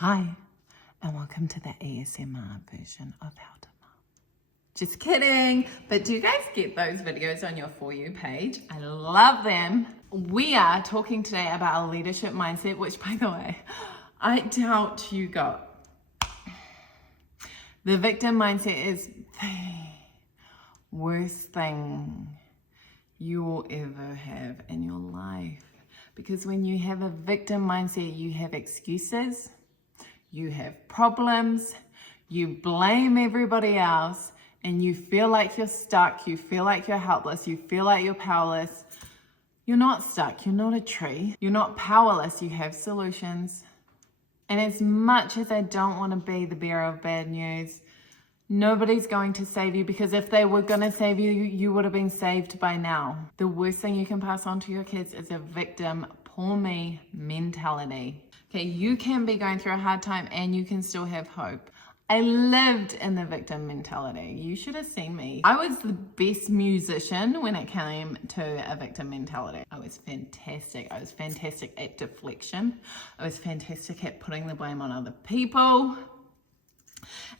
Hi, and welcome to the ASMR version of How to Mom. Just kidding, but do you guys get those videos on your For You page? I love them. We are talking today about a leadership mindset, which, by the way, I doubt you got. The victim mindset is the worst thing you will ever have in your life. Because when you have a victim mindset, you have excuses. You have problems, you blame everybody else, and you feel like you're stuck, you feel like you're helpless, you feel like you're powerless. You're not stuck, you're not a tree, you're not powerless, you have solutions. And as much as I don't want to be the bearer of bad news, nobody's going to save you, because if they were going to save you, you would have been saved by now. The worst thing you can pass on to your kids is a victim, poor me mentality. Okay, you can be going through a hard time and you can still have hope. I lived in the victim mentality. You should have seen me. I was the best musician when it came to a victim mentality. I was fantastic. I was fantastic at deflection. I was fantastic at putting the blame on other people.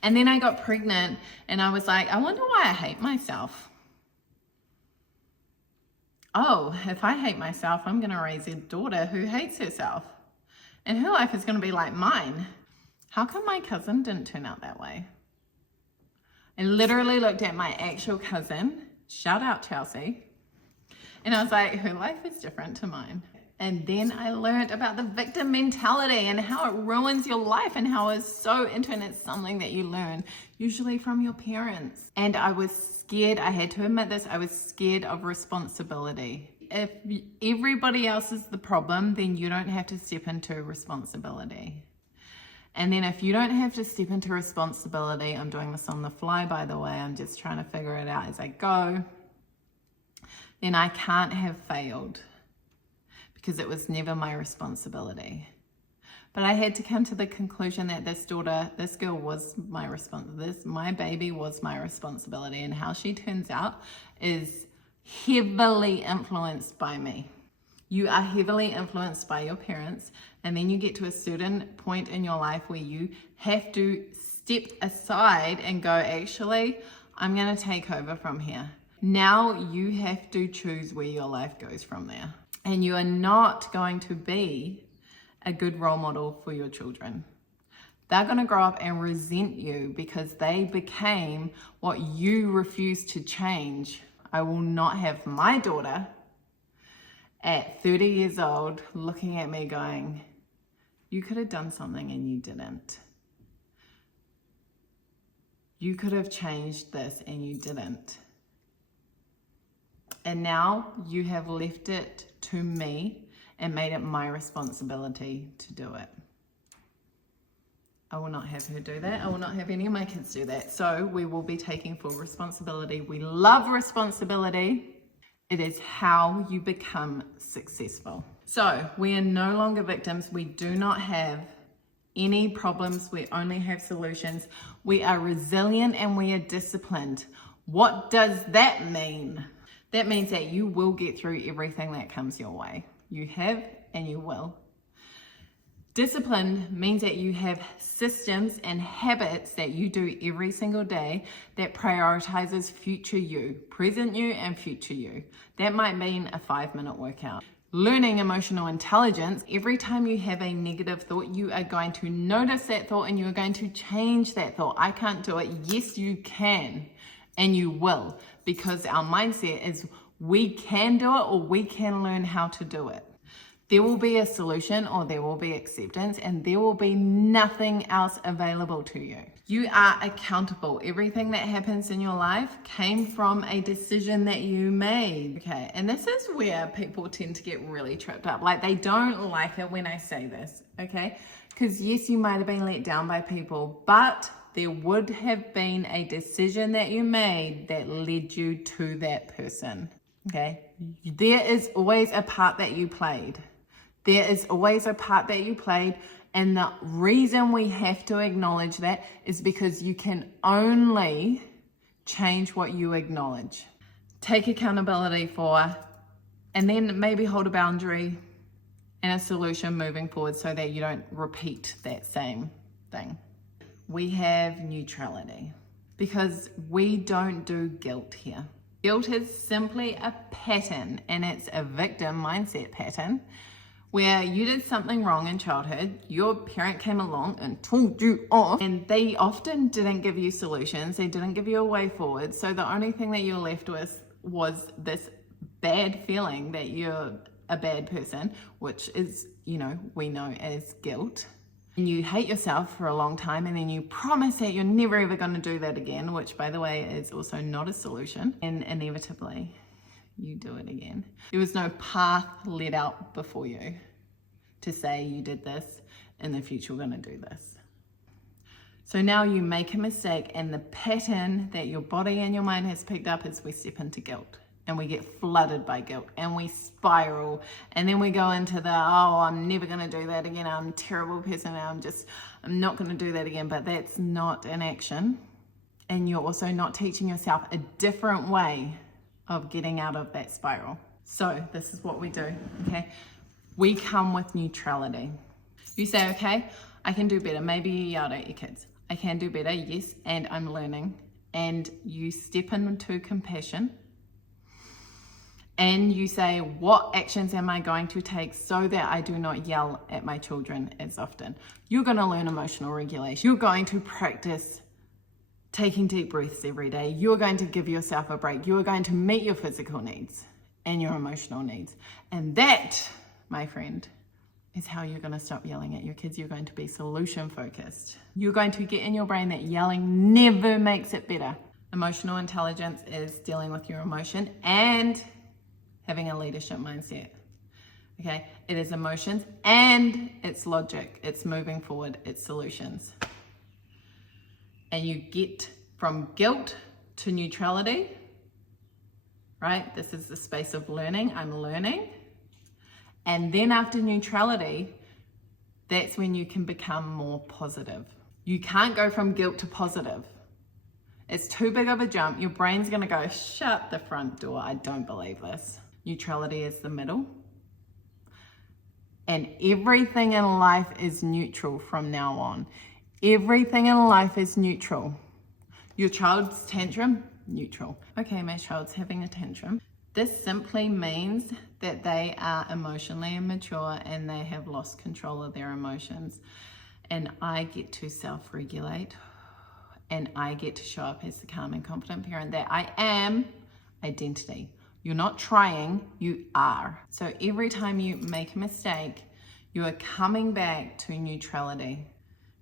And then I got pregnant and I was like, I wonder why I hate myself. Oh, if I hate myself, I'm going to raise a daughter who hates herself. And her life is going to be like mine. How come my cousin didn't turn out that way? I literally looked at my actual cousin, shout out Chelsea, and I was like, her life is different to mine. And then I learned about the victim mentality and how it ruins your life and how it's so it's something that you learn usually from your parents. And I was scared, I had to admit this, I was scared of responsibility. If everybody else is the problem, then you don't have to step into responsibility. And then if you don't have to step into responsibility, I'm doing this on the fly, by the way, I'm just trying to figure it out as I go, then I can't have failed because it was never my responsibility. But I had to come to the conclusion that this girl was my baby was my responsibility, and how she turns out is heavily influenced by me. You are heavily influenced by your parents, and then you get to a certain point in your life where you have to step aside and go, actually, I'm going to take over from here. Now you have to choose where your life goes from there. And you are not going to be a good role model for your children. They're going to grow up and resent you because they became what you refuse to change. I will not have my daughter at 30 years old looking at me going, you could have done something and you didn't. You could have changed this and you didn't. And now you have left it to me and made it my responsibility to do it. I will not have her do that. I will not have any of my kids do that. So we will be taking full responsibility. We love responsibility. It is how you become successful. So we are no longer victims. We do not have any problems. We only have solutions. We are resilient and we are disciplined. What does that mean? That means that you will get through everything that comes your way. You have and you will. Discipline means that you have systems and habits that you do every single day that prioritizes future you, present you and future you. That might mean a 5-minute workout. Learning emotional intelligence, every time you have a negative thought, you are going to notice that thought and you're going to change that thought. I can't do it. Yes, you can. And you will, because our mindset is we can do it or we can learn how to do it. There will be a solution or there will be acceptance, and there will be nothing else available to you. You are accountable. Everything that happens in your life came from a decision that you made. Okay, and this is where people tend to get really tripped up. Like, they don't like it when I say this, okay? Because yes, you might have been let down by people, but there would have been a decision that you made that led you to that person, okay? There is always a part that you played. There is always a part that you played, and the reason we have to acknowledge that is because you can only change what you acknowledge. Take accountability for, and then maybe hold a boundary, and a solution moving forward so that you don't repeat that same thing. We have neutrality because we don't do guilt here. Guilt is simply a pattern, and it's a victim mindset pattern where you did something wrong in childhood, your parent came along and told you off, and they often didn't give you solutions, they didn't give you a way forward, so the only thing that you're left with was this bad feeling that you're a bad person, which is, we know as guilt. And you hate yourself for a long time, and then you promise that you're never ever going to do that again, which, by the way, is also not a solution, and inevitably you do it again. There was no path laid out before you to say you did this, in the future we're going to do this. So now you make a mistake, and the pattern that your body and your mind has picked up is we step into guilt, and we get flooded by guilt, and we spiral, and then we go into I'm never going to do that again, I'm a terrible person, I'm not going to do that again. But that's not an action, and you're also not teaching yourself a different way of getting out of that spiral. So this is what we do, okay? We come with neutrality. You say, okay, I can do better. Maybe you yelled at your kids. I can do better, yes, and I'm learning. And you step into compassion, and you say, what actions am I going to take so that I do not yell at my children as often? You're going to learn emotional regulation. You're going to practice taking deep breaths every day. You're going to give yourself a break. You're going to meet your physical needs and your emotional needs. And that, my friend, is how you're going to stop yelling at your kids. You're going to be solution focused. You're going to get in your brain that yelling never makes it better. Emotional intelligence is dealing with your emotion and having a leadership mindset. Okay, it is emotions and it's logic. It's moving forward. It's solutions. And you get from guilt to neutrality, right? This is the space of learning. I'm learning. And then after neutrality, that's when you can become more positive. You can't go from guilt to positive. It's too big of a jump. Your brain's going to go, shut the front door. I don't believe this. Neutrality is the middle. And everything in life is neutral from now on. Everything in life is neutral. Your child's tantrum, neutral. Okay, my child's having a tantrum. This simply means that they are emotionally immature and they have lost control of their emotions. And I get to self-regulate, and I get to show up as the calm and confident parent that I am. Identity. You're not trying, you are. So every time you make a mistake, you are coming back to neutrality.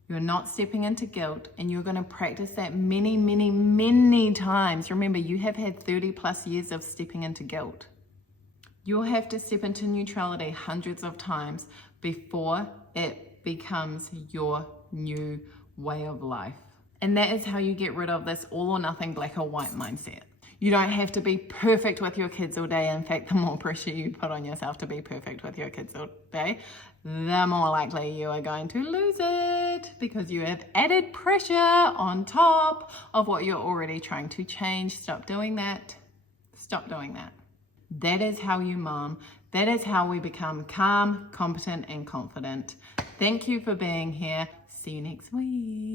You're not stepping into guilt, and you're going to practice that many, many, many times. Remember, you have had 30 plus years of stepping into guilt. You'll have to step into neutrality hundreds of times before it becomes your new way of life. And that is how you get rid of this all or nothing, black or white mindset. You don't have to be perfect with your kids all day. In fact, the more pressure you put on yourself to be perfect with your kids all day, the more likely you are going to lose it, because you have added pressure on top of what you're already trying to change. Stop doing that. Stop doing that. That is how you mom. That is how we become calm, competent, and confident. Thank you for being here. See you next week.